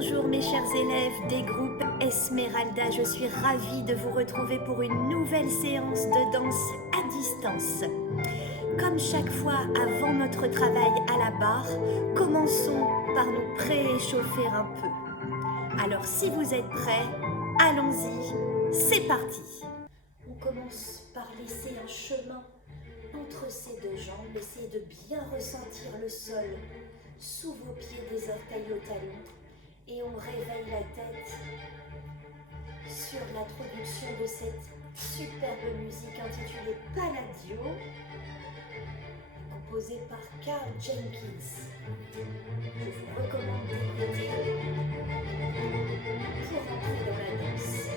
Bonjour mes chers élèves des groupes Esmeralda, je suis ravie de vous retrouver pour une nouvelle séance de danse à distance. Comme chaque fois avant notre travail à la barre, commençons par nous préchauffer un peu. Alors si vous êtes prêts, allons-y, c'est parti. On commence par laisser un chemin entre ces deux jambes, essayez de bien ressentir le sol sous vos pieds des orteils au talon. Et on réveille la tête sur l'introduction de cette superbe musique intitulée Palladio, composée par Carl Jenkins. Je vous recommande d'écouter pour entrer dans la danse.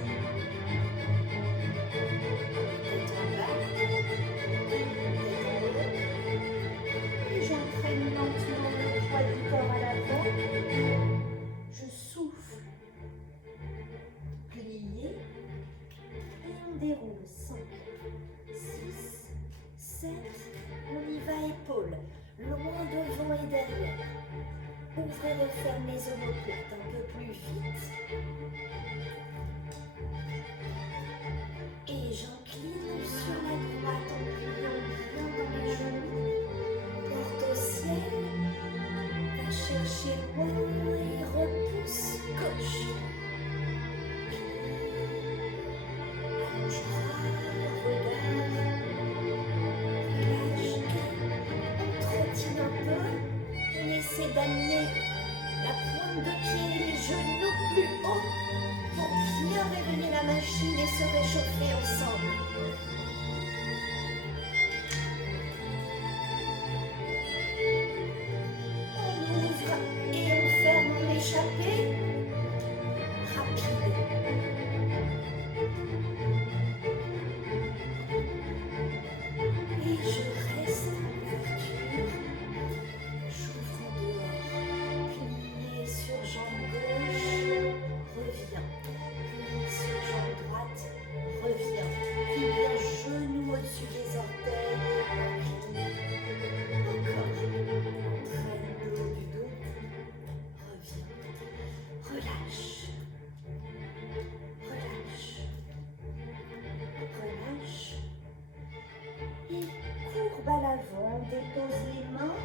Tête en bas, tête en haut, et j'entraîne lentement le poids du corps à l'avant. Je souffle, plié, et on déroule 5, 6, 7, on y va épaule, loin devant et derrière. Ouvrez, referme les omoplates un peu plus vite. Et j'incline sur la droite en pliant bien dans les genoux. Porte au ciel, va chercher loin et repousse gauche. D'amener la pointe de pied et les genoux plus haut pour bien réveiller la machine et se réchauffer ensemble. On ouvre et on ferme en échappée. Rapide. Et je reste en ouverture. J'ouvre en dehors. Plié sur jambe gauche. Reviens. Plié sur jambe droite. Reviens. Plié un genou au-dessus des orteils. Encore. Entraîne le haut du dos. Reviens. Relâche. Relâche. Relâche. Et courbe à l'avant, dépose les mains,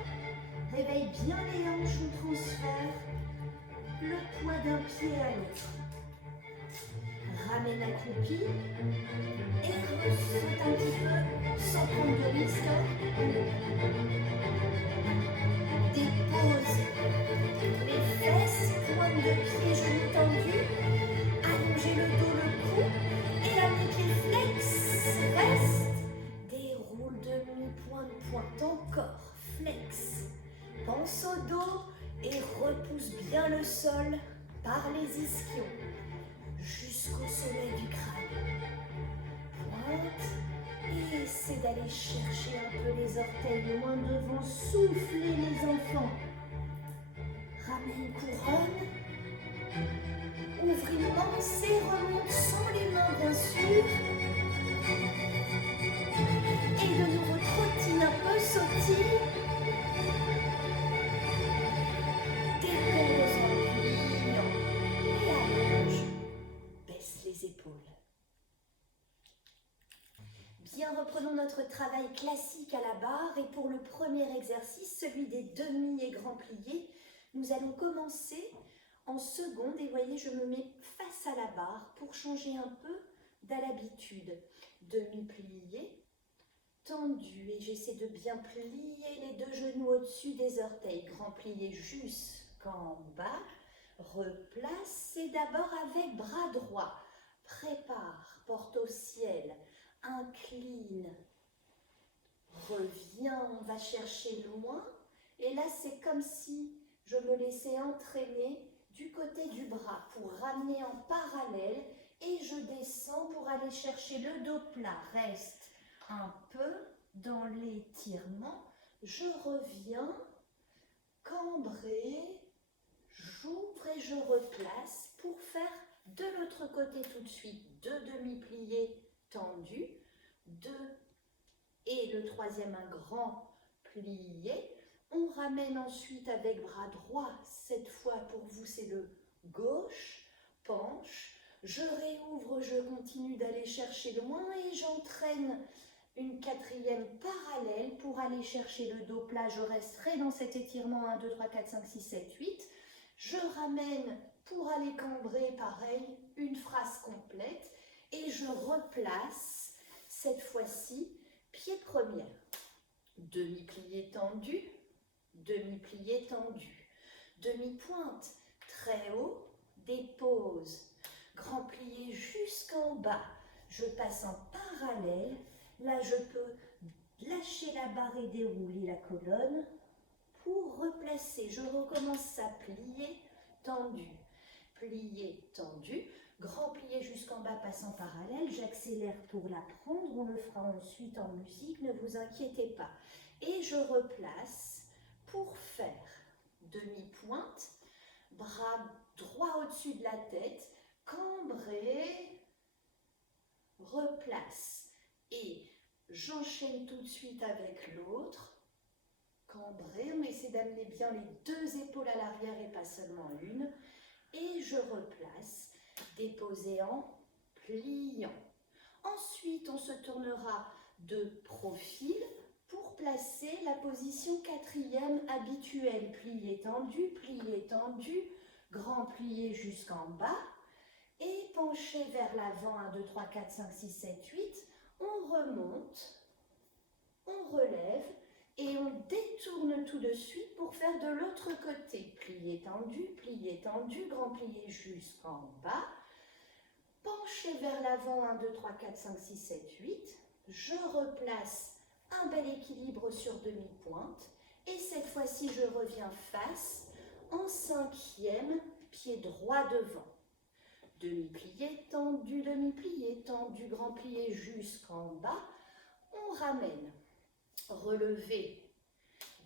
réveille bien les hanches, on transfère le poids d'un pied à l'autre. Ramène accroupi et ressaute un petit peu sans prendre de risque. Dépose les fesses, pointe de pied, genoux tendus. Allongez le dos, le cou et avec les flex, reste. Déroule demi-pointe, encore, flex. Pense au dos et repousse bien le sol par les ischions jusqu'au sommet du crâne. Pointe et essaie d'aller chercher un peu les orteils loin devant. Soufflez les enfants. Ramène couronne. Ouvre immense et remonte sans les mains bien sûr. Et de nouveau trottine un peu, sautille. Dépose en pliant et allonge. Baisse les épaules. Bien, reprenons notre travail classique à la barre. Et pour le premier exercice, celui des demi et grands pliés, nous allons commencer en seconde. Et voyez, je me mets face à la barre pour changer un peu d'à l'habitude. Demi-plié. Tendu et j'essaie de bien plier les deux genoux au-dessus des orteils. Grand plié jusqu'en bas. Replace et d'abord avec bras droit. Prépare, porte au ciel. Incline. Reviens, on va chercher loin. Et là, c'est comme si je me laissais entraîner du côté du bras pour ramener en parallèle. Et je descends pour aller chercher le dos plat. Reste un peu dans l'étirement, je reviens, cambré, j'ouvre et je replace pour faire de l'autre côté tout de suite, 2 demi-pliés tendus, 2 et le troisième un grand plié. On ramène ensuite avec bras droit, cette fois pour vous c'est le gauche, penche, je réouvre, je continue d'aller chercher loin et j'entraîne une quatrième parallèle pour aller chercher le dos plat. Je resterai dans cet étirement 1, 2, 3, 4, 5, 6, 7, 8. Je ramène pour aller cambrer, pareil, une phrase complète et je replace cette fois-ci pied première. Demi-plié tendu, demi-plié tendu, demi-pointe très haut, dépose, grand plié jusqu'en bas. Je passe en parallèle. Là, je peux lâcher la barre et dérouler la colonne pour replacer. Je recommence à plier, tendu, grand plié jusqu'en bas, passe en parallèle. J'accélère pour la prendre. On le fera ensuite en musique, ne vous inquiétez pas. Et je replace pour faire demi-pointe, bras droit au-dessus de la tête, cambré, replace. Et j'enchaîne tout de suite avec l'autre. Cambré, on essaie d'amener bien les deux épaules à l'arrière et pas seulement une. Et je replace, déposé en pliant. Ensuite, on se tournera de profil pour placer la position quatrième habituelle. Plié tendu, grand plié jusqu'en bas. Et penché vers l'avant, 1, 2, 3, 4, 5, 6, 7, 8. On remonte, on relève. Et on détourne tout de suite pour faire de l'autre côté. Plié tendu, grand plié jusqu'en bas. Penché vers l'avant, 1, 2, 3, 4, 5, 6, 7, 8. Je replace un bel équilibre sur demi-pointe. Et cette fois-ci, je reviens face en cinquième, pied droit devant. Demi-plié tendu, grand plié jusqu'en bas. On ramène. Relever,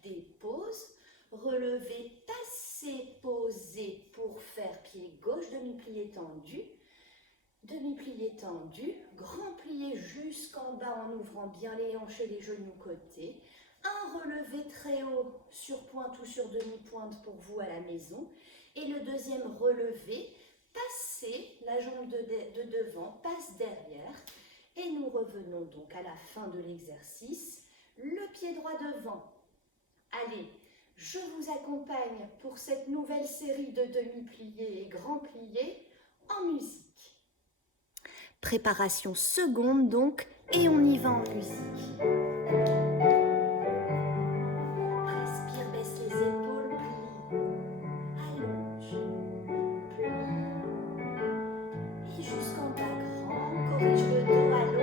dépose, relever, passer, poser pour faire pied gauche, demi-plié tendu, grand plié jusqu'en bas en ouvrant bien les hanches et les genoux côtés, un relevé très haut sur pointe ou sur demi-pointe pour vous à la maison, et le deuxième relevé, passer la jambe de devant, passe derrière, et nous revenons donc à la fin de l'exercice. Le pied droit devant. Allez, je vous accompagne pour cette nouvelle série de demi-pliés et grands pliés en musique. Préparation seconde donc, et on y va en musique. Respire, baisse les épaules, plie, allonge, plie, et jusqu'en bas grand, corrige le dos, allonge.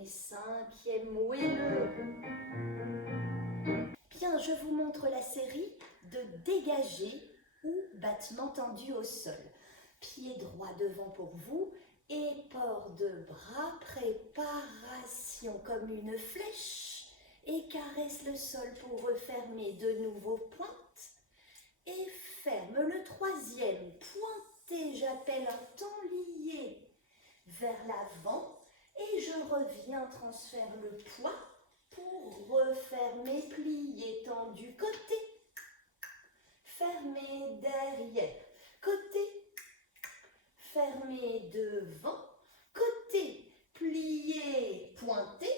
fermez, cinquième moelleux. Bien, je vous montre la série de dégagés ou battements tendus au sol. Pied droit devant pour vous et port de bras, préparation comme une flèche et caresse le sol pour refermer de nouveau pointe et ferme le troisième, pointé, j'appelle un tenlier vers l'avant et je reviens, transfère le poids pour refermer, plier, tendu, côté, fermé, derrière, côté, fermé, devant, côté, plié, pointé,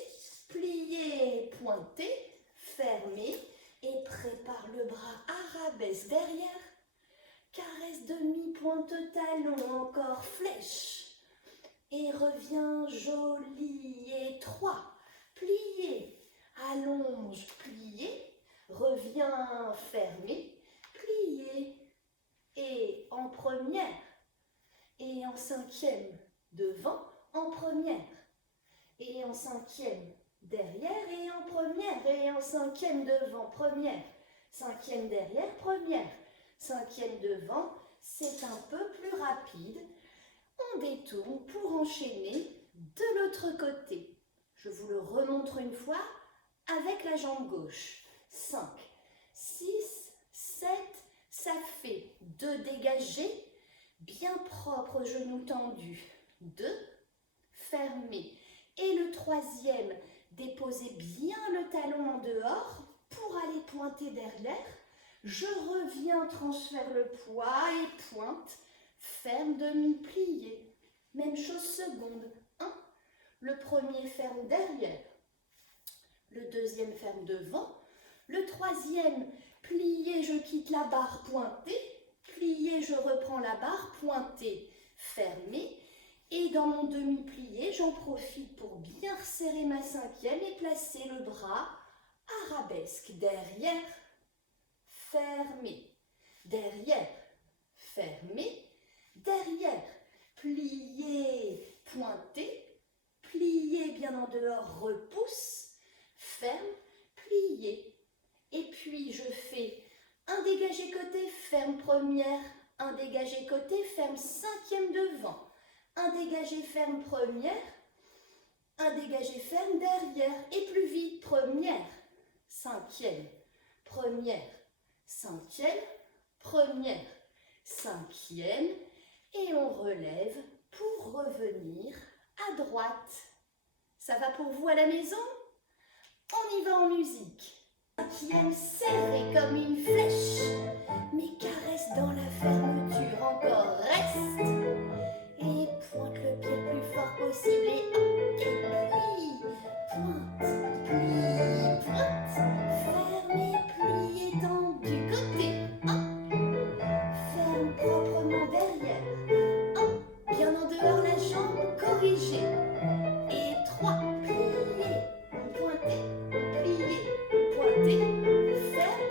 fermé et prépare le bras, arabesque derrière, caresse demi-pointe talon, encore flèche et reviens joli et 3, plié, allonge, plié, reviens fermé, plié et en première et en cinquième devant, en première et en cinquième derrière et en première et en cinquième devant, première, cinquième derrière, première, cinquième devant, c'est un peu plus rapide. On détourne pour enchaîner de l'autre côté. Je vous le remontre une fois avec la jambe gauche. 5, 6, 7, ça fait 2 dégagés, bien propre, genou tendu. 2, fermé. Et le troisième, déposez bien le talon en dehors pour aller pointer derrière. Je reviens, transfère le poids et pointe. Ferme, demi-plié. Même chose seconde. 1. Le premier ferme derrière. Le deuxième ferme devant. Le troisième, plié, je quitte la barre, pointée. Plié, je reprends la barre, pointée, fermée. Et dans mon demi-plié, j'en profite pour bien resserrer ma cinquième et placer le bras arabesque. Derrière, fermé. Derrière, fermé. Derrière, plié, pointé, plié bien en dehors, repousse, ferme, plié. Et puis je fais un dégagé côté, ferme première, un dégagé côté, ferme cinquième devant, un dégagé ferme première, un dégagé ferme derrière et plus vite, première, cinquième, première, cinquième. Et on relève pour revenir à droite. Ça va pour vous à la maison? On y va en musique. Cinquième serré comme une flèche, mais caresse dans la fermeture, encore reste. Et pointe le pied le plus fort possible et hop, et plie, pointe, plie, pointe, fermé, plié, tendu, côté, ferme proprement derrière. Bien en dehors la jambe, corrigée. Et 3, plié, pointé, ferme,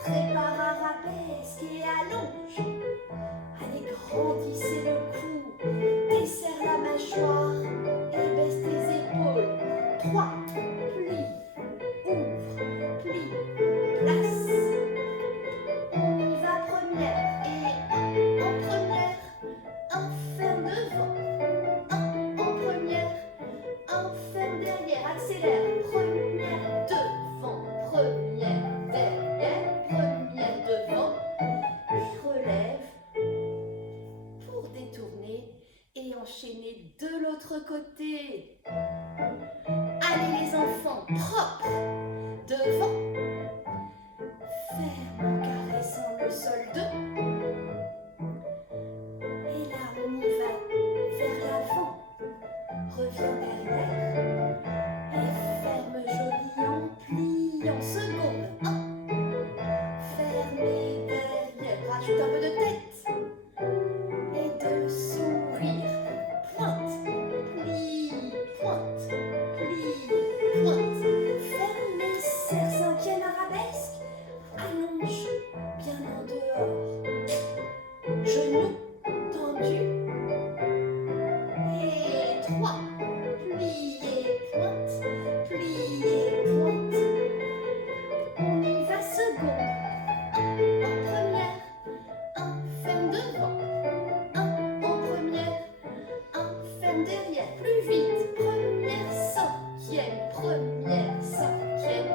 prépare arabesque et allonge. Allez, grandissez le cou, desserre la mâchoire et baisse tes épaules. 3, plie, ouvre, plie, place. On y va première et en première. Un ferme devant, un en première, un ferme derrière, accélère, première devant, première derrière, première devant, et relève pour détourner et enchaîner de l'autre côté. Allez les enfants, propre, devant, ferme en caressant le sol 2. Et là, on y va vers l'avant. Reviens derrière. Et ferme joli en pliant. Seconde. 1. Fermé derrière. Rajoute un peu de tête. Et de sourire. Pointe. Plie. Pointe. Plie. Pointe. Fermé. Serre cinquième arabesque. Allonge. Bien en dehors. Genoux. Tendu. Et 3, plié, derrière, plus vite. Première, cinquième,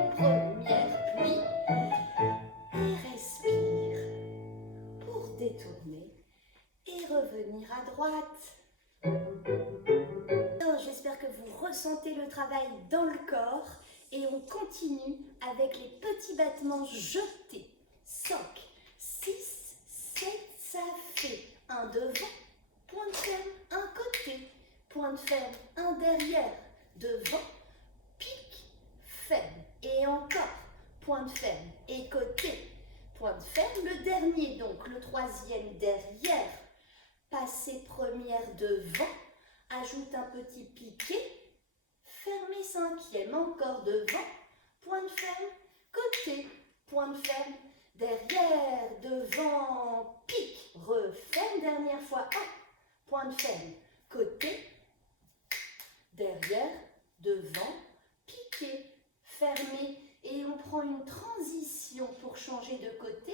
première, plie. Et respire pour détourner et revenir à droite. J'espère que vous ressentez le travail dans le corps et on continue avec les petits battements jetés. 5, 6, 7, ça fait un devant, point de ferme, un côté, point de ferme, un derrière, devant, pique, ferme et encore, point de ferme et côté, point de ferme, le dernier donc, le troisième derrière, passer première devant, ajoute un petit piqué, fermez cinquième, encore devant, point de ferme, côté, point de ferme, derrière, devant, pique, referme, dernière fois, 1, point de ferme, côté, derrière, devant, piqué, fermé, et on prend une transition pour changer de côté,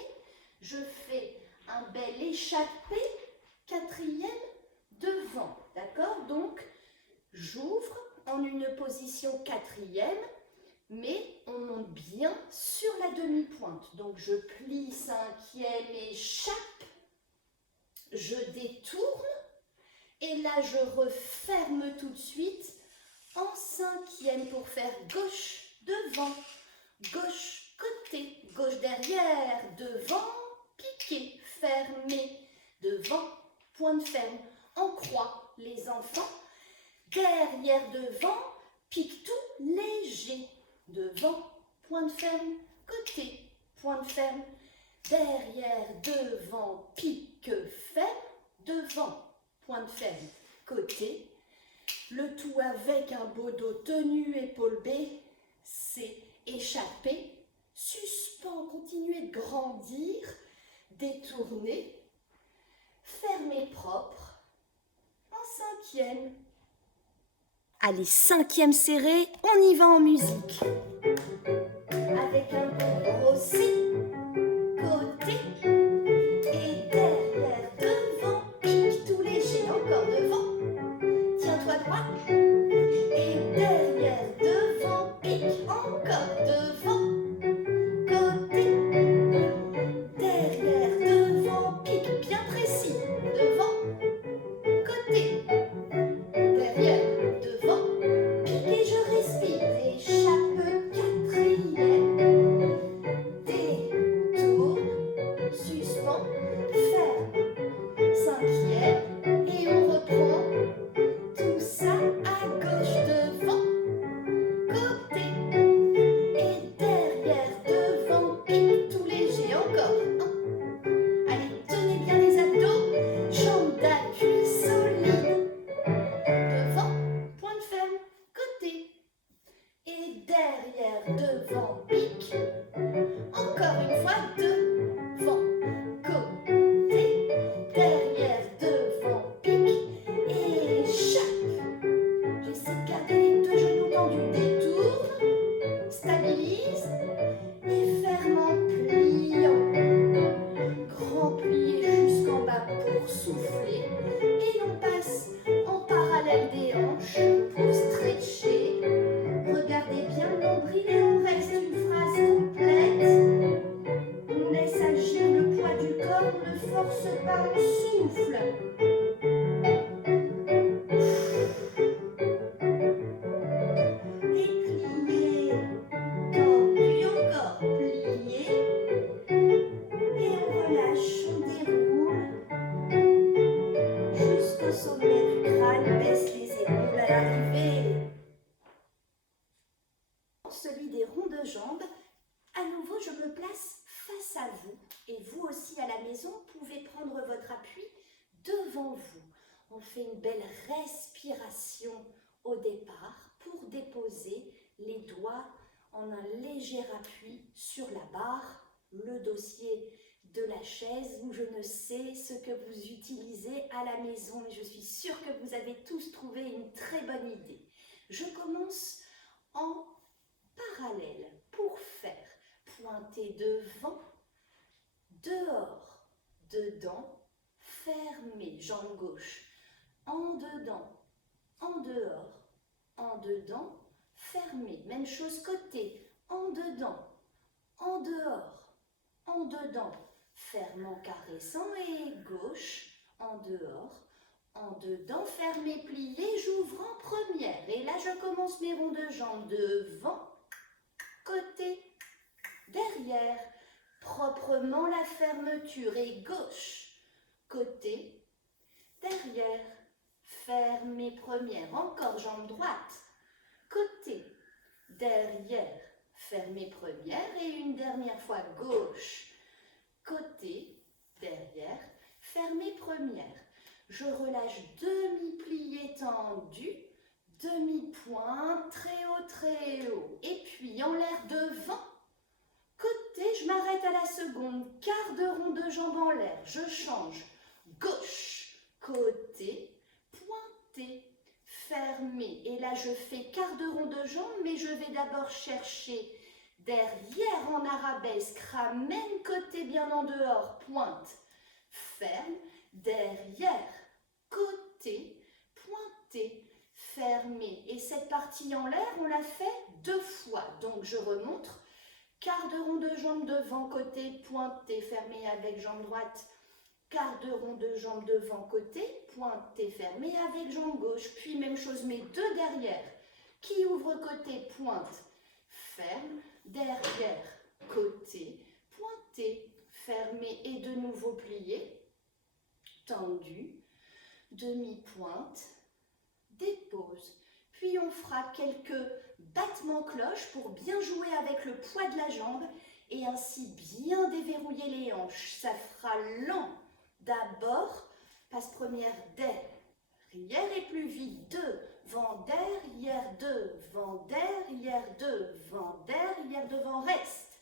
je fais un bel échappé, quatrième, devant, d'accord? Donc, j'ouvre en une position quatrième, mais on monte bien sur la demi-pointe. Donc, je plie cinquième, échappe, je détourne, et là, je referme tout de suite en cinquième pour faire gauche, devant, gauche, côté, gauche derrière, devant, piqué, fermé, devant, point de ferme, en croix, les enfants, derrière, devant, pique tout, léger, devant, point de ferme, côté, point de ferme, derrière, devant, pique, ferme, devant, point de ferme, côté, le tout avec un beau dos tenu, épaule B, c'est échappé, suspend, continuer de grandir, détourner, fermer propre, en cinquième. Allez, cinquième serré, on y va en musique. Avec un peu grossi, côté et derrière, devant, pique tout léger, encore devant, tiens-toi droit, et derrière, devant, pique, encore devant, côté, derrière, devant, pique, bien précis, devant, côté, derrière, devant, pique et je respire, échappe, quatrième, détourne, suspend, ferme, cinquième, et on reprend tout ça à gauche, devant, côté, et derrière, devant, pique tout léger, encore, 1, allez, tenez bien les abdos, jambes d'appui solides, devant, point de ferme, côté, et derrière, devant, pique, encore une fois, devant, côté, derrière, devant, pique, et échappe. J'essaie de garder les deux genoux tendus, détourne, stabilise, et ferme en pliant, grand plié jusqu'en bas pour souffler, et on passe en parallèle des hanches pour stretcher. Regardez bien le nombril et on reste une phrase complète. On laisse agir le poids du corps, on ne force pas, on souffle. Et plier, puis encore plier. Et on relâche, on déroule jusqu'au sommet du crâne, baisse les épaules à l'arrivée. Celui des ronds de jambes, à nouveau je me place face à vous et vous aussi à la maison pouvez prendre votre appui devant vous. On fait une belle respiration au départ pour déposer les doigts en un léger appui sur la barre, le dossier de la chaise où je ne sais ce que vous utilisez à la maison et je suis sûre que vous avez tous trouvé une très bonne idée. Je commence en parallèle pour faire pointer devant, dehors, dedans, fermer, jambe gauche, en dedans, en en dedans, fermé. Même chose côté, en dedans, en dehors, en dedans, ferme en caressant et gauche, en dehors, en dedans, fermé, plié, j'ouvre en première. Et là, je commence mes ronds de jambes devant, côté, derrière, proprement la fermeture et gauche, côté, derrière, fermé, première, encore jambe droite, côté, derrière, fermé, première et une dernière fois gauche, côté, derrière, fermé, première. Je relâche demi-plié tendu, demi-pointe, très haut. Et puis en l'air devant, côté, je m'arrête à la seconde, quart de rond de jambe en l'air. Je change, gauche, côté, pointé, fermé. Et là, je fais quart de rond de jambe, mais je vais d'abord chercher derrière en arabesque, ramène côté bien en dehors, pointe, ferme, derrière, côté, pointé, fermé. Et cette partie en l'air, on l'a fait 2 fois. Donc, je remonte, quart de rond de jambe devant, côté, pointé, fermé avec jambe droite, quart de rond de jambe devant, côté, pointé, fermé avec jambe gauche. Puis, même chose, mes 2 derrière, qui ouvre côté, pointe, ferme, derrière, côté, pointé, fermé et de nouveau plié, tendu, demi-pointe, dépose. Puis on fera quelques battements cloche pour bien jouer avec le poids de la jambe et ainsi bien déverrouiller les hanches. Ça fera lent. D'abord, passe première derrière et plus vite. Devant, derrière, devant, derrière, devant, derrière, devant, reste.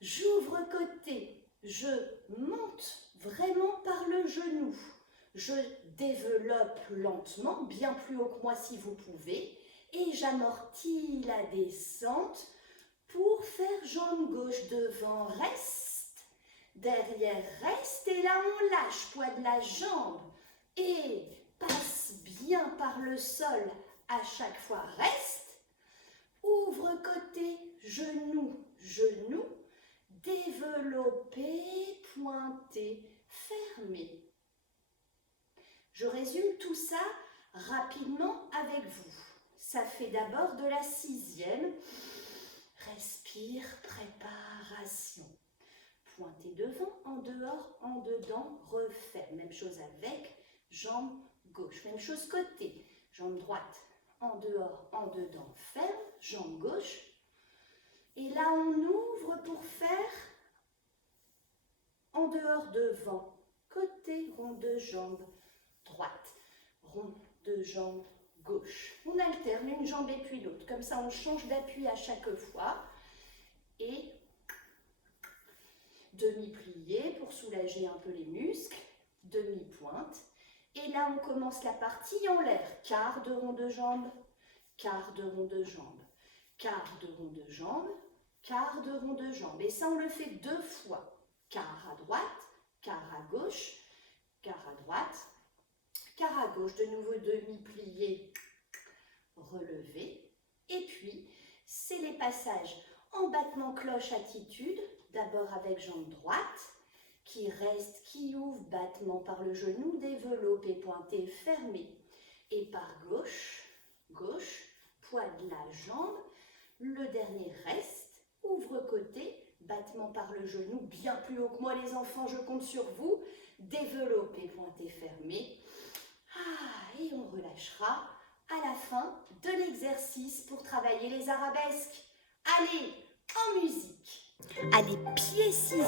J'ouvre côté, je monte vraiment par le genou. Je développe lentement, bien plus haut que moi si vous pouvez, et j'amortis la descente pour faire jambe gauche devant, reste, derrière, reste, et là on lâche, poids de la jambe, et passe bien par le sol à chaque fois, reste, ouvre côté, genou, genou, développer, pointer, fermer. Je résume tout ça rapidement avec vous. Ça fait d'abord de la 6e. Respire, préparation. Pointer devant, en dehors, en dedans, refait. Même chose avec jambe gauche. Même chose côté. Jambe droite, en dehors, en dedans, ferme. Jambe gauche. Et là, on ouvre pour faire en dehors, devant, côté, rond de jambe droite, rond de jambe gauche. On alterne une jambe et puis l'autre. Comme ça, on change d'appui à chaque fois. Et demi-plié pour soulager un peu les muscles. Demi-pointe. Et là, on commence la partie en l'air. Quart de rond de jambe, quart de rond de jambe, quart de rond de jambe, quart de rond de jambe. Et ça, on le fait 2 fois. Quart à droite, quart à gauche, quart à droite, quart à gauche. De nouveau, demi-plié, relevé. Et puis, c'est les passages en battement cloche attitude. D'abord avec jambe droite, qui reste, qui ouvre, battement par le genou, développé, pointé, fermé. Et par gauche, gauche, poids de la jambe. Le dernier reste, ouvre côté, battement par le genou, bien plus haut que moi les enfants, je compte sur vous. Développé, pointé, fermé. Et on relâchera à la fin de l'exercice pour travailler les arabesques. Allez, en musique. Allez, pied 6e,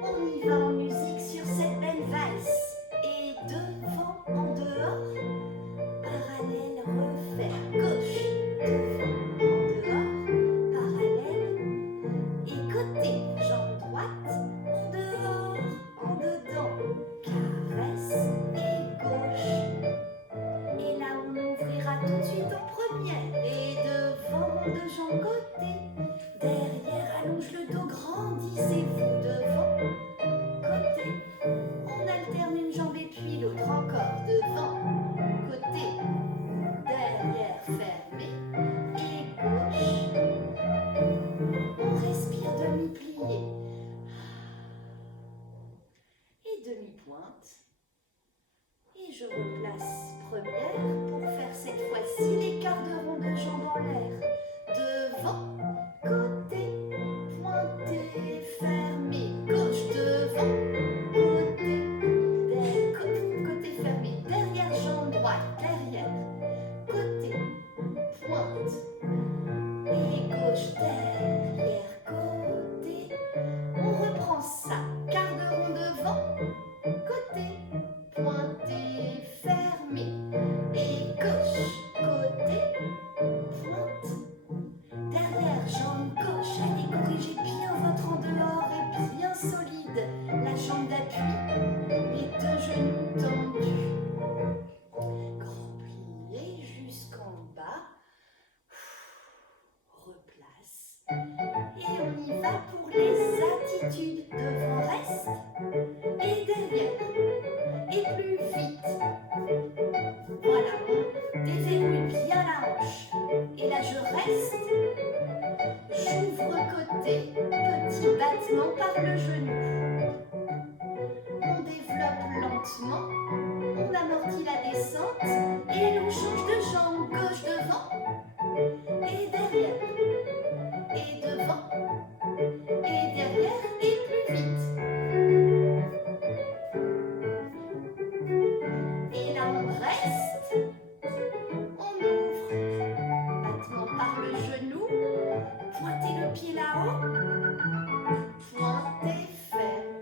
on y va en musique sur cette belle valse. Et devant, en dehors, parallèle, refaire. Gauche, devant, en dehors, parallèle. Et côté, jambe droite, en dehors, en dedans, caresse et gauche. Et là, on ouvrira tout de suite en première. Et devant, de jambe côté. Derrière, allonge le dos, grandissez-vous devant, côté. On alterne une jambe et puis l'autre encore, devant, côté, derrière. Et on y va pour les attitudes. Devant, reste. Et derrière. Et plus vite. Voilà, on déverrouille bien la hanche. Et là, je reste. J'ouvre côté. Petit battement par le genou. On développe lentement. On amortit la descente. Et l'on change de jambe. Gauche devant. Et derrière. Et devant. Et derrière. Et plus vite. Et là, on reste. On ouvre. Battement par le genou. Pointez le pied là-haut. Pointez ferme.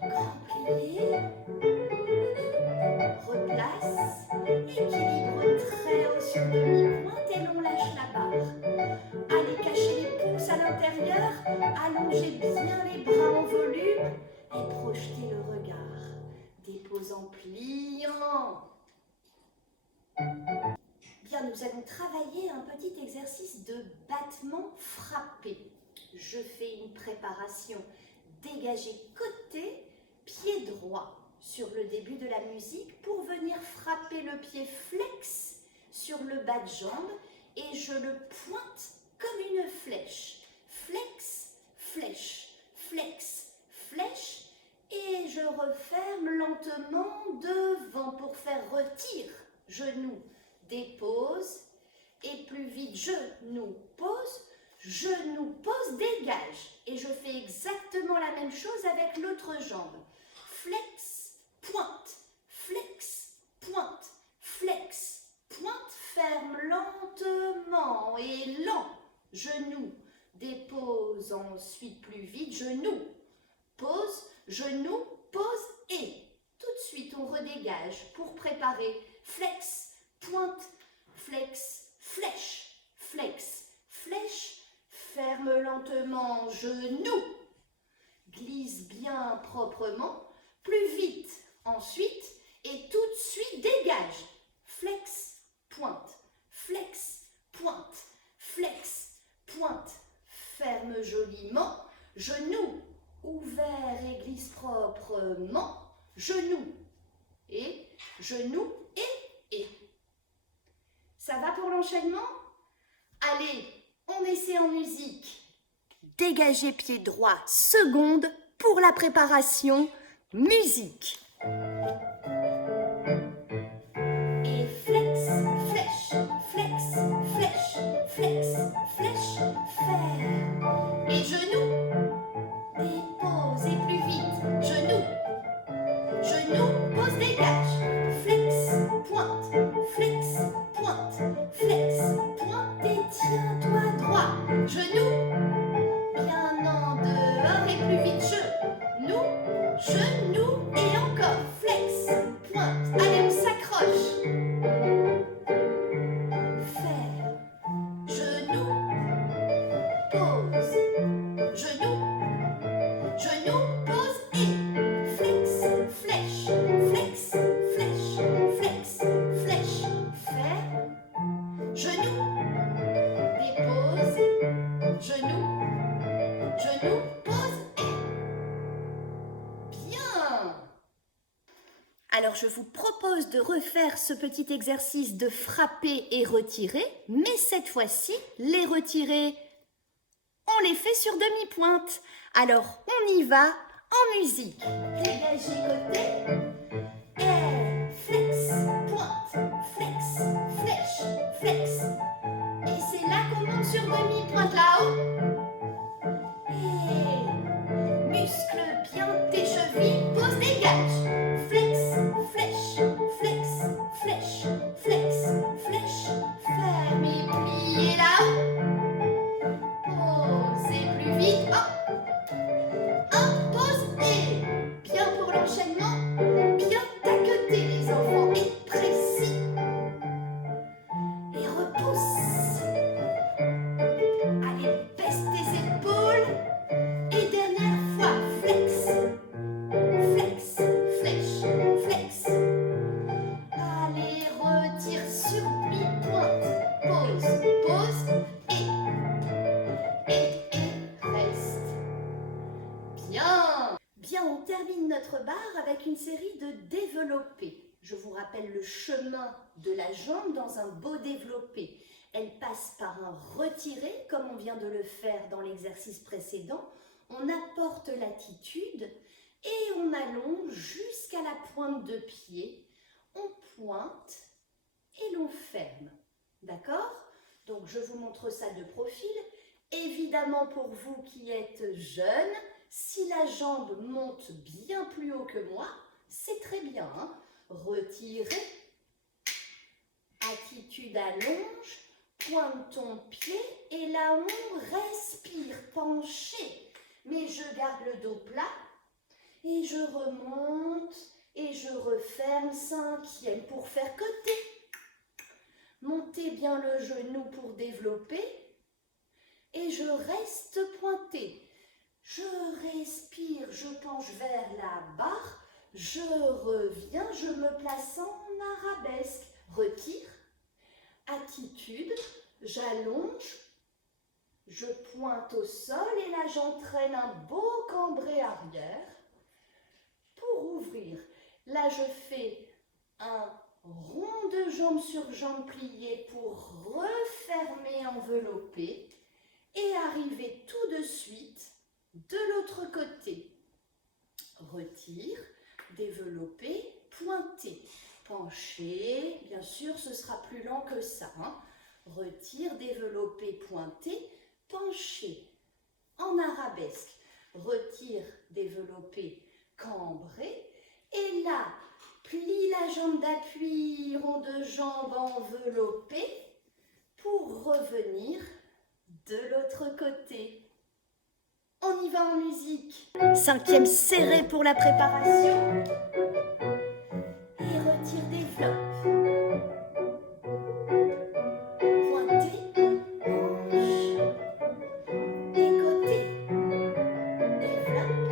Grand plié. Replace. Équilibre très haut sur demi-pointe et l'on lâche la barre. Allez cacher les pouces à l'intérieur. Allongez bien les bras en volume. Et projetez le regard. Dépose en pliant. Bien, nous allons travailler un petit exercice de battement frappé. Je fais une préparation dégagée côté, pied droit sur le début de la musique pour venir frapper le pied flex sur le bas de jambe et je le pointe comme une flèche. Flex, flèche, flex, flèche et je referme lentement devant pour faire retire, genou. Dépose et plus vite, genou, pose, dégage. Et je fais exactement la même chose avec l'autre jambe. Flex, pointe, flex, pointe, flex, pointe, ferme lentement et lent. Genou, dépose ensuite plus vite, genou, pose et tout de suite on redégage pour préparer flex, pointe, flex, flèche, flex, flèche, ferme lentement, genou, glisse bien proprement, plus vite ensuite et tout de suite dégage, flex, pointe, flex, pointe, flex, pointe, ferme joliment, genou, ouvert et glisse proprement, genou et genou et. Ça va pour l'enchaînement? Allez, on essaie en musique. Dégagez pied droit, seconde pour la préparation musique. Et flex, flèche, flex, flèche, flex, flèche, faire. Et genou, dépose et plus vite, genou, pose, dégage, flex, pointe, flex, pointe, flex, pointe et tiens-toi droit, genou, bien en dehors et plus vite, genou et encore, flex, pointe, allez on s'accroche, faire, genou, pose, genou, pose et flex, flèche, flex, flèche, flex, flèche, faire, genou, dépose, genou, pose et bien. Alors je vous propose de refaire ce petit exercice de frapper et retirer, mais cette fois-ci, les retirer, on les fait sur demi-pointe. Alors on y va en musique. Dégagez côté. Et flex, pointe, flex, flèche, flex. Et c'est là qu'on monte sur demi-pointe là-haut. Et muscle bien tes chevilles, pose, dégage. Flex, flèche, flex, flèche, flex, flèche. Ferme et pliez là-haut. Posez plus vite. Hop, pose et bien pour l'enchaînement. notre barre avec une série de développés. Je vous rappelle le chemin de la jambe dans un beau développé. Elle passe par un retiré, comme on vient de le faire dans l'exercice précédent. On apporte l'attitude et on allonge jusqu'à la pointe de pied. On pointe et l'on ferme. D'accord? Donc je vous montre ça de profil. Évidemment pour vous qui êtes jeune, si la jambe monte bien plus haut que moi, c'est très bien. Hein? Retirez, attitude allonge, pointe ton pied et là on respire, penché. Mais je garde le dos plat et je remonte et je referme, 5e pour faire côté. Montez bien le genou pour développer et je reste pointé. Je respire, je penche vers la barre, je reviens, je me place en arabesque. Retire, attitude, j'allonge, je pointe au sol et là j'entraîne un beau cambré arrière. Pour ouvrir, là je fais un rond de jambe sur jambe pliée pour refermer, envelopper et arriver tout de suite de l'autre côté. Retire, développer, pointer, pencher. Bien sûr, ce sera plus lent que ça. Hein. Retire, développer, pointer, pencher. En arabesque. Retire, développer, cambrer. Et là, plie la jambe d'appui, rond de jambe enveloppé pour revenir de l'autre côté. On y va en musique. 5e serré pour la préparation. Et retire, développe. Pointé, penche. Et côté. Développe.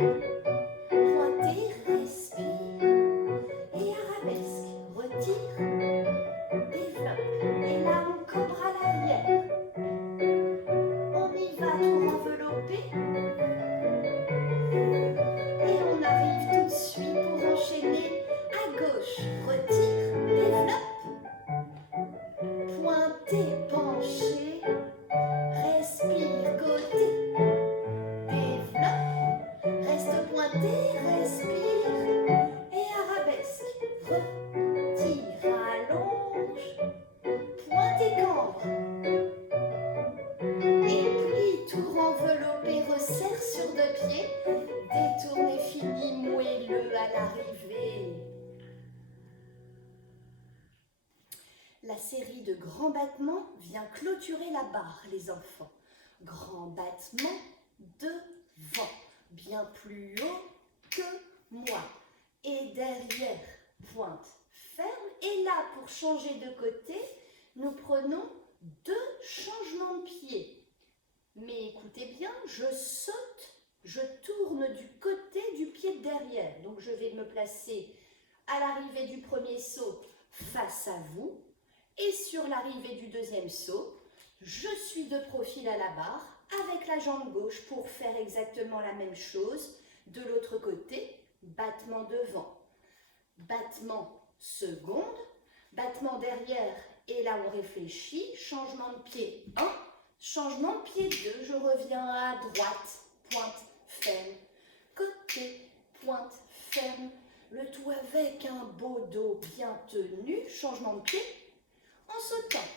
Pointé, respire. Et arabesque. Retire, développe. Et là, on cambre à l'arrière. On y va pour envelopper. Et on arrive tout de suite pour enchaîner à gauche. Retire, développe. Pointé, penché. Respire, côté. Développe. Reste pointé, respire. Et arabesque. Retire, allonge. Pointé, cambre. Et plie, tour enveloppé, resserre sur 2 pieds. Détournez, fini, moelleux à l'arrivée. La série de grands battements vient clôturer la barre, les enfants. Grand battement devant, bien plus haut que moi. Et derrière, pointe ferme. Et là, pour changer de côté, nous prenons 2 changements de pied. Mais écoutez bien, je saute, je tourne du côté du pied de derrière. Donc je vais me placer à l'arrivée du premier saut face à vous. Et sur l'arrivée du deuxième saut, je suis de profil à la barre avec la jambe gauche pour faire exactement la même chose. De l'autre côté, battement devant, battement seconde, battement derrière. Et là, on réfléchit, changement de pied 1, changement de pied 2, je reviens à droite, pointe, ferme, côté, pointe, ferme, le tout avec un beau dos bien tenu, changement de pied, en sautant.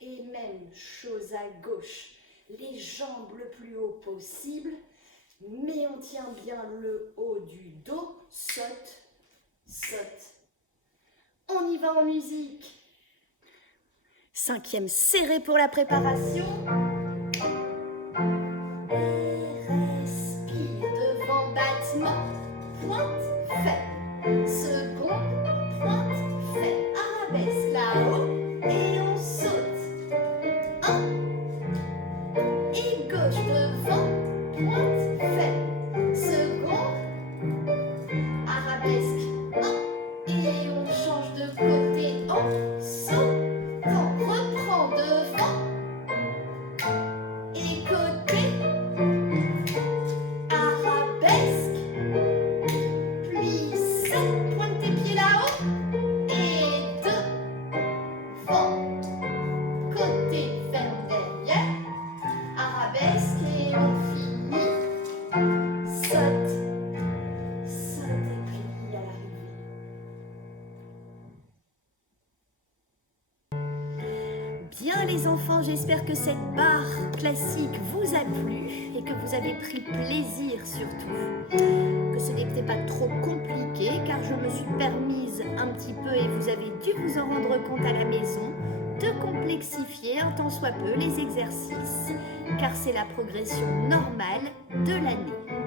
Et même chose à gauche, les jambes le plus haut possible, mais on tient bien le haut du dos, saute, saute. On y va en musique. 5e serré pour la préparation. Et respire devant battement, pointe, ferme. Second, pointe, ferme. Arabesque là-haut et on saute. 1. Et gauche devant, pointe, ferme. Second, arabesque 1. Et on change de côté en saut. Reprend devant, Bien les enfants, j'espère que cette barre classique vous a plu et que vous avez pris plaisir surtout. Que ce n'était pas trop compliqué car je me suis permise un petit peu et vous avez dû vous en rendre compte à la maison de complexifier un tant soit peu les exercices car c'est la progression normale de l'année.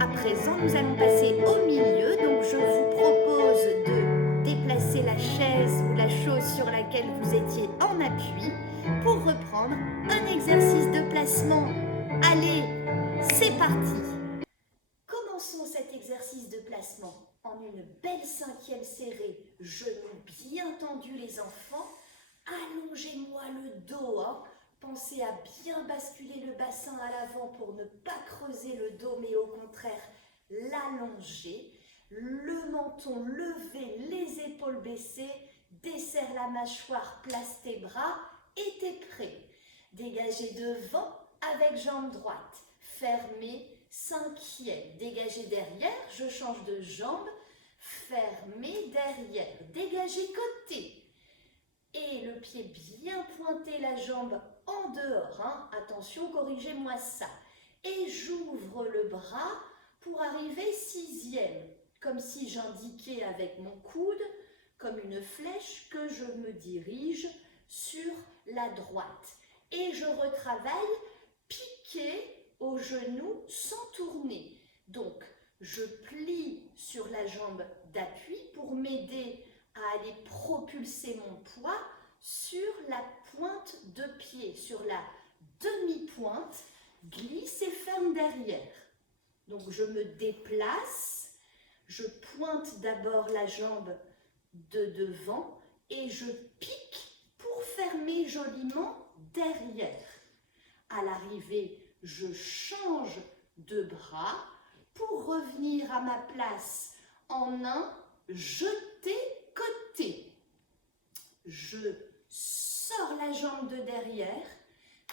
À présent, nous allons passer au milieu, donc je vous propose de déplacer la chaise ou la chose sur laquelle vous étiez en appui pour reprendre un exercice de placement. Allez, c'est parti! Commençons cet exercice de placement en une belle cinquième serrée, genoux bien tendus les enfants. Allongez-moi le dos, Pensez à bien basculer le bassin à l'avant pour ne pas creuser le dos, mais au contraire l'allonger. Le menton levé, les épaules baissées, desserre la mâchoire, place tes bras et t'es prêt. Dégagez devant avec jambe droite, fermez, cinquième. Dégagez derrière, je change de jambe, fermez derrière, dégagez côté. Et le pied bien pointé, la jambe en dehors, Attention, corrigez-moi ça. Et j'ouvre le bras pour arriver sixième, comme si j'indiquais avec mon coude, comme une flèche, que je me dirige sur la droite. Et je retravaille piqué au genou sans tourner. Donc, je plie sur la jambe d'appui pour m'aider à aller propulser mon poids sur la pointe de pied, sur la demi-pointe, glisse et ferme derrière. Donc je me déplace, je pointe d'abord la jambe de devant et je pique pour fermer joliment derrière. À l'arrivée, je change de bras pour revenir à ma place en un jeté côté. Je sors la jambe de derrière,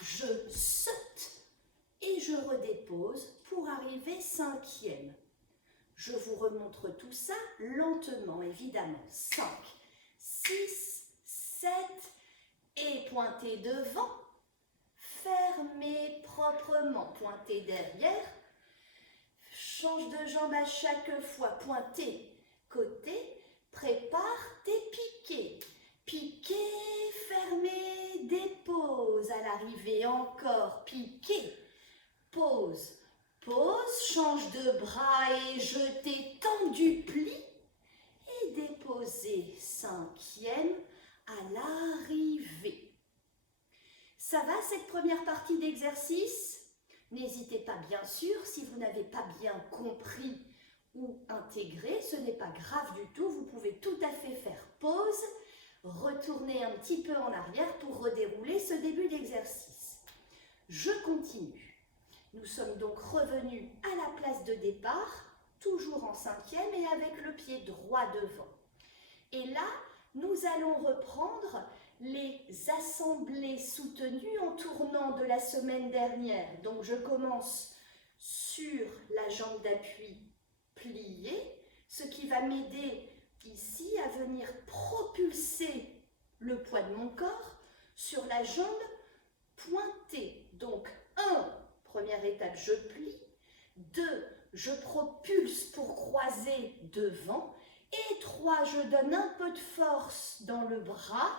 je saute et je redépose pour arriver cinquième. Je vous remontre tout ça lentement, évidemment. 5, 6, 7 et pointez devant, fermez proprement, pointez derrière, change de jambe à chaque fois, pointez côté, prépare tes piqués. Piqué, fermé, dépose. À l'arrivée, encore piqué. Pause, pause, change de bras et jetez tendu pli. Et déposez cinquième à l'arrivée. Ça va cette première partie d'exercice? N'hésitez pas bien sûr, si vous n'avez pas bien compris ou intégré, ce n'est pas grave du tout. Vous pouvez tout à fait faire pause. Retournez un petit peu en arrière pour redérouler ce début d'exercice. Je continue. Nous sommes donc revenus à la place de départ, toujours en cinquième et avec le pied droit devant. Et là, nous allons reprendre les assemblées soutenues en tournant de la semaine dernière. Donc je commence sur la jambe d'appui pliée, ce qui va m'aider ici à venir propulser le poids de mon corps sur la jambe pointée. Donc 1, première étape, je plie. 2, je propulse pour croiser devant. Et 3, je donne un peu de force dans le bras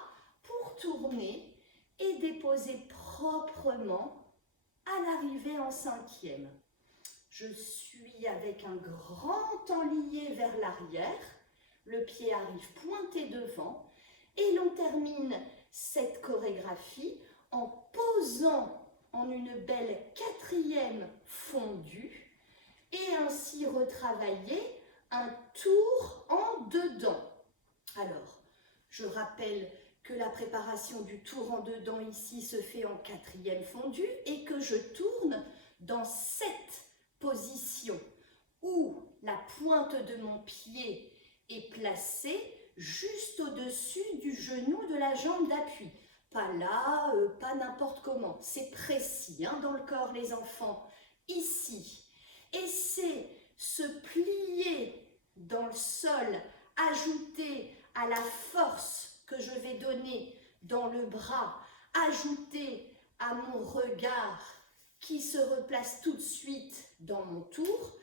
pour tourner et déposer proprement à l'arrivée en cinquième. Je suis avec un grand enlié vers l'arrière. Le pied arrive pointé devant et l'on termine cette chorégraphie en posant en une belle quatrième fondue et ainsi retravailler un tour en dedans. Alors, je rappelle que la préparation du tour en dedans ici se fait en quatrième fondue et que je tourne dans cette position où la pointe de mon pied est placée juste au-dessus du genou de la jambe d'appui. Pas là, pas n'importe comment. C'est précis dans le corps, les enfants. Ici. Et c'est se plier dans le sol, ajouter à la force que je vais donner dans le bras ajouter à mon regard qui se replace tout de suite dans mon tour,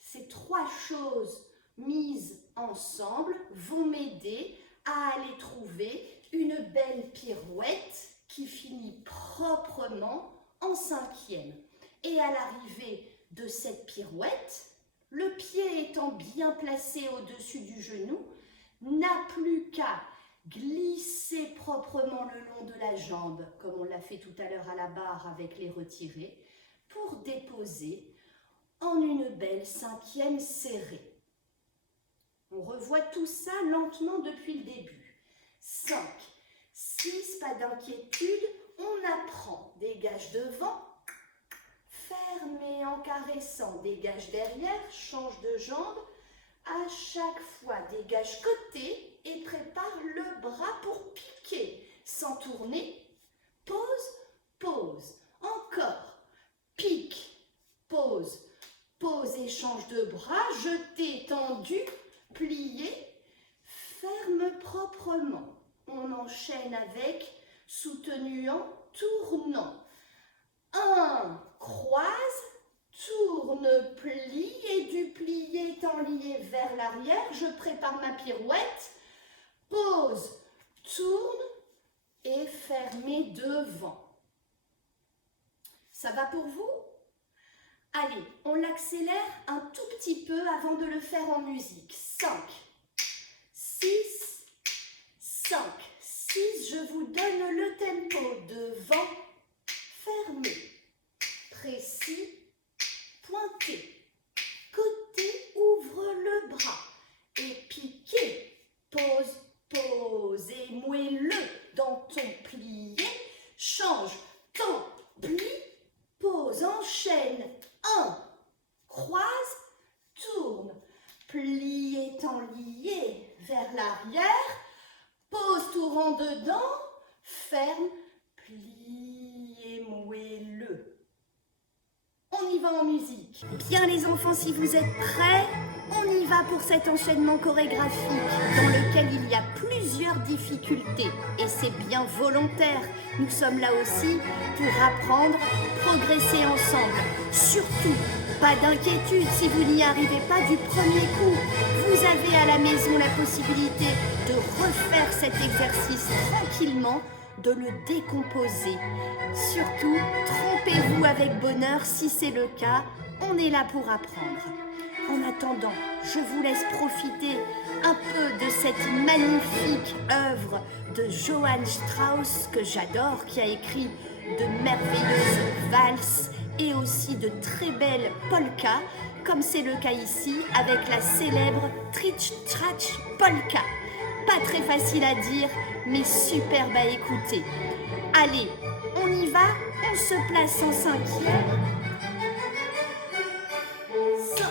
ces trois choses mises ensemble vont m'aider à aller trouver une belle pirouette qui finit proprement en cinquième. Et à l'arrivée de cette pirouette, le pied étant bien placé au-dessus du genou, n'a plus qu'à glisser proprement le long de la jambe, comme on l'a fait tout à l'heure à la barre avec les retirés, pour déposer en une belle cinquième serrée. On revoit tout ça lentement depuis le début. 5, 6, pas d'inquiétude, on apprend, dégage devant, ferme et en caressant, dégage derrière, change de jambe, à chaque fois dégage côté et prépare le bras pour piquer, sans tourner, pose, pose, encore, pique, pose, pose et change de bras, jeté, tendu, plié, ferme proprement. On enchaîne avec soutenu en tournant. 1, croise, tourne, plie et du plié étant lié vers l'arrière, je prépare ma pirouette, pose, tourne et fermez devant. Ça va pour vous? Allez, on l'accélère un tout petit peu avant de le faire en musique. 5, 6, 5, 6, je vous donne le tempo. Devant, fermé, précis, pointé, côté, ouvre le bras et piqué, pose, pose et mouais-le dans ton plié, change, temps, plie, pose, enchaîne, 1, croise, tourne, plie étant lié vers l'arrière, pose, tour en dedans, ferme, plie et mouais-le. On y va en musique. Bien les enfants, si vous êtes prêts, on y va pour cet enchaînement chorégraphique dans lequel il y a plusieurs difficultés et c'est bien volontaire. Nous sommes là aussi pour apprendre, progresser ensemble. Surtout, pas d'inquiétude si vous n'y arrivez pas du premier coup. Vous avez à la maison la possibilité de refaire cet exercice tranquillement, de le décomposer. Surtout, trompez-vous avec bonheur si c'est le cas. On est là pour apprendre. En attendant, je vous laisse profiter un peu de cette magnifique œuvre de Johann Strauss que j'adore, qui a écrit de merveilleuses valses et aussi de très belles polkas, comme c'est le cas ici avec la célèbre Tritch Tratch Polka. Pas très facile à dire, mais superbe à écouter. Allez, on y va, on se place en cinquième. 5,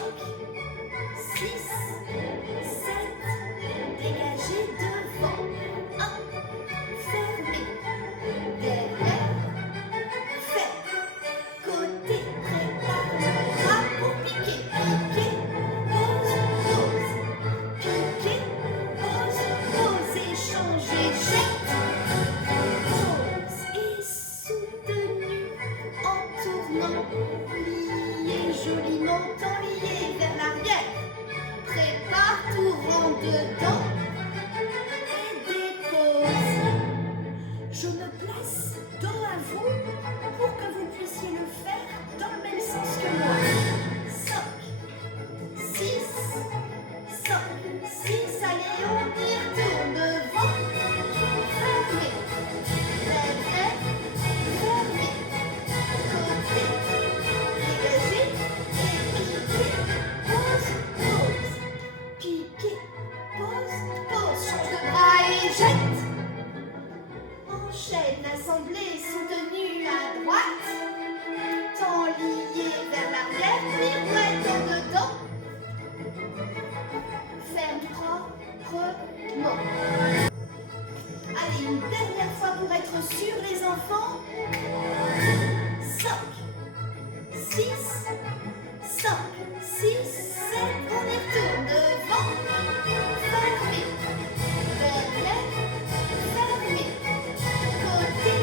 6, 7, dégagez devant. 1, fermez, derrière, ferme, côté, prépare le bras pour piquer, piquer, pose, pose, piquer, pose, pose, échanger, jette, pose et soutenu en tournant, plié joliment, enlié vers l'arrière, prépare, tour en dedans et dépose. Je me place dos à vous pour que vous puissiez le faire dans le même sens que moi. 5, 6, 5, 6, allez, on y retourne devant, fermé, derrière, fermé, côté, dégagé et piqué, pose, pose, change de bras et jette. Enchaîne, assemblée, soutenue à droite, temps lié vers l'arrière, pirouette en dedans, ferme proprement. Allez, une dernière fois pour être sûr les enfants. 5, 6, 5, 6, 7, on y retourne devant, fermé, derrière, fermé, côté,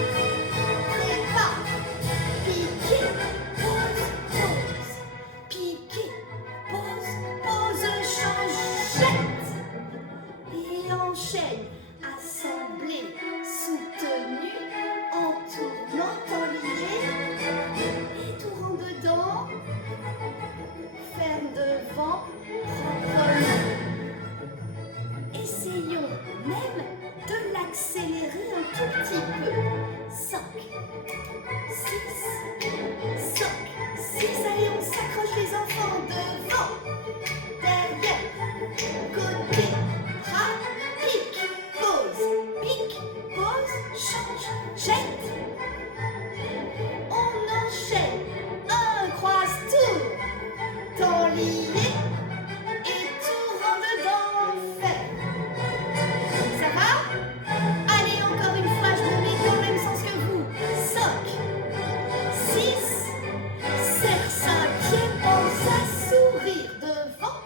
change, jette. On enchaîne, un croise tout, temps lié et tout rend dedans fait. Ça va? Allez, encore une fois, je me mets dans le même sens que vous. 5, 6, serre 5e, pense à sourire devant,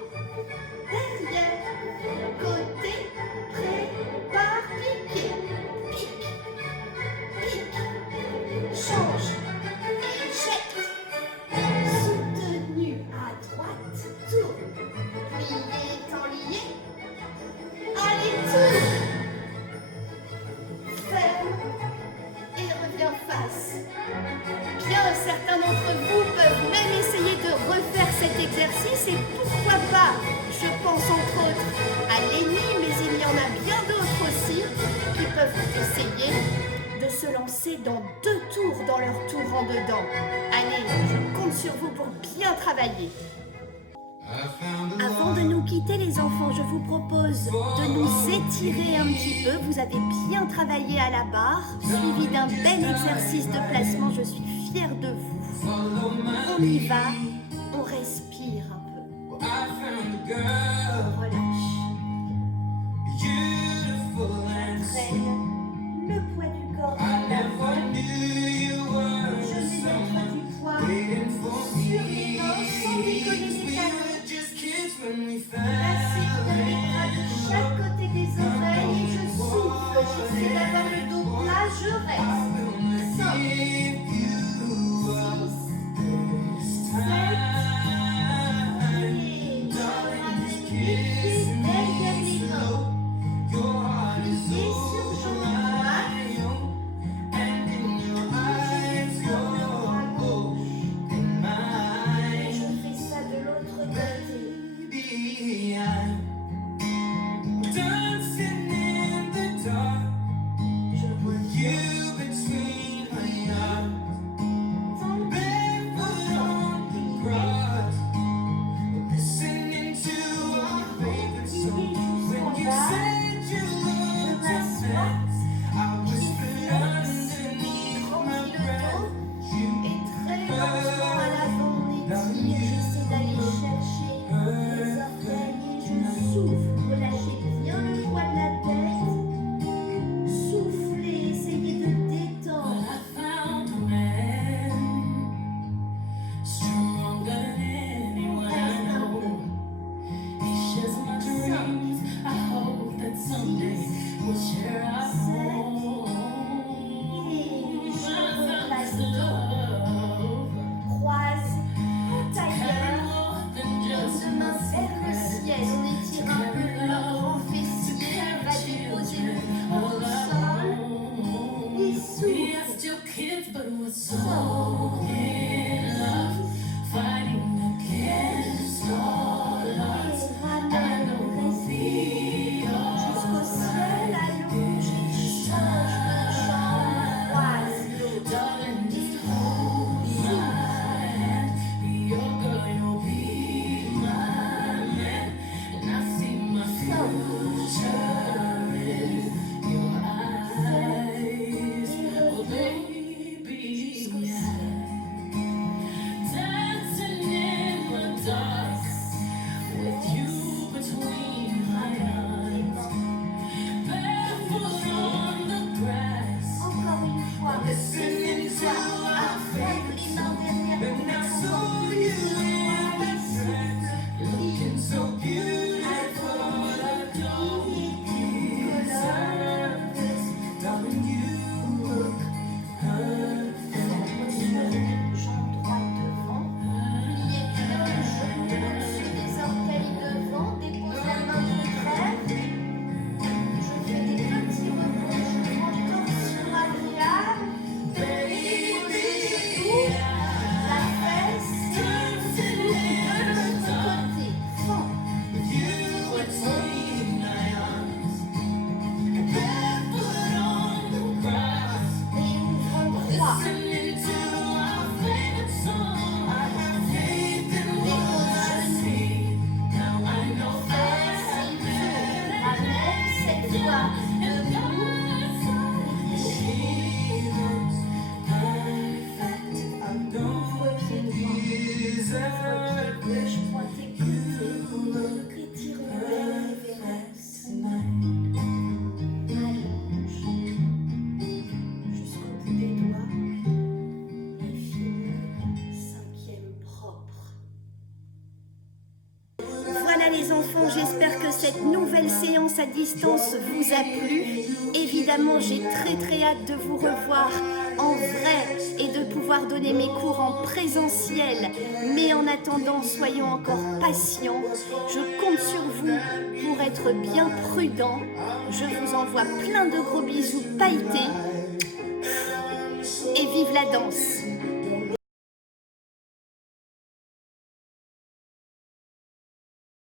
derrière, côté, prépare, piquer, pique, pique, change et jette. Soutenu à droite, tourne, plié, temps lié. Allez, tourne, ferme et reviens face. Bien, certains d'entre vous peuvent même essayer de refaire cet exercice et pourquoi pas, je pense entre autres à Lénie, mais il y en a bien d'autres aussi qui peuvent essayer de se lancer dans 2 tours dans leur tour en dedans. Allez, je compte sur vous pour bien travailler. Avant de nous quitter les enfants, je vous propose de nous étirer un petit peu. Vous avez bien travaillé à la barre, suivi d'un bel exercice de placement. Je suis fière de vous. On y va, on respire un peu. On relâche. Entraîne le poids du corps vers l'avant. Je vais mettre du poids sur les mains sans décoller les talons. Placez les bras de chaque côté des oreilles et je souffle. J'essaie d'avoir le dos plat, je reste. 5, 6, 7, et je ramène les pieds derrière les mains. Pliez sur jambe droite. Pliez sur le bras gauche. Et je fais ça de l'autre côté. Je reviens. J'essaie d'aller chercher les orteils et je souffle. Relâchez bien le poids de la tête. Soufflez, essayez de détendre. nouvelle séance à distance vous a plu. Évidemment, j'ai très hâte de vous revoir en vrai et de pouvoir donner mes cours en présentiel. Mais en attendant, soyons encore patients. Je compte sur vous pour être bien prudents. Je vous envoie plein de gros bisous pailletés et vive la danse!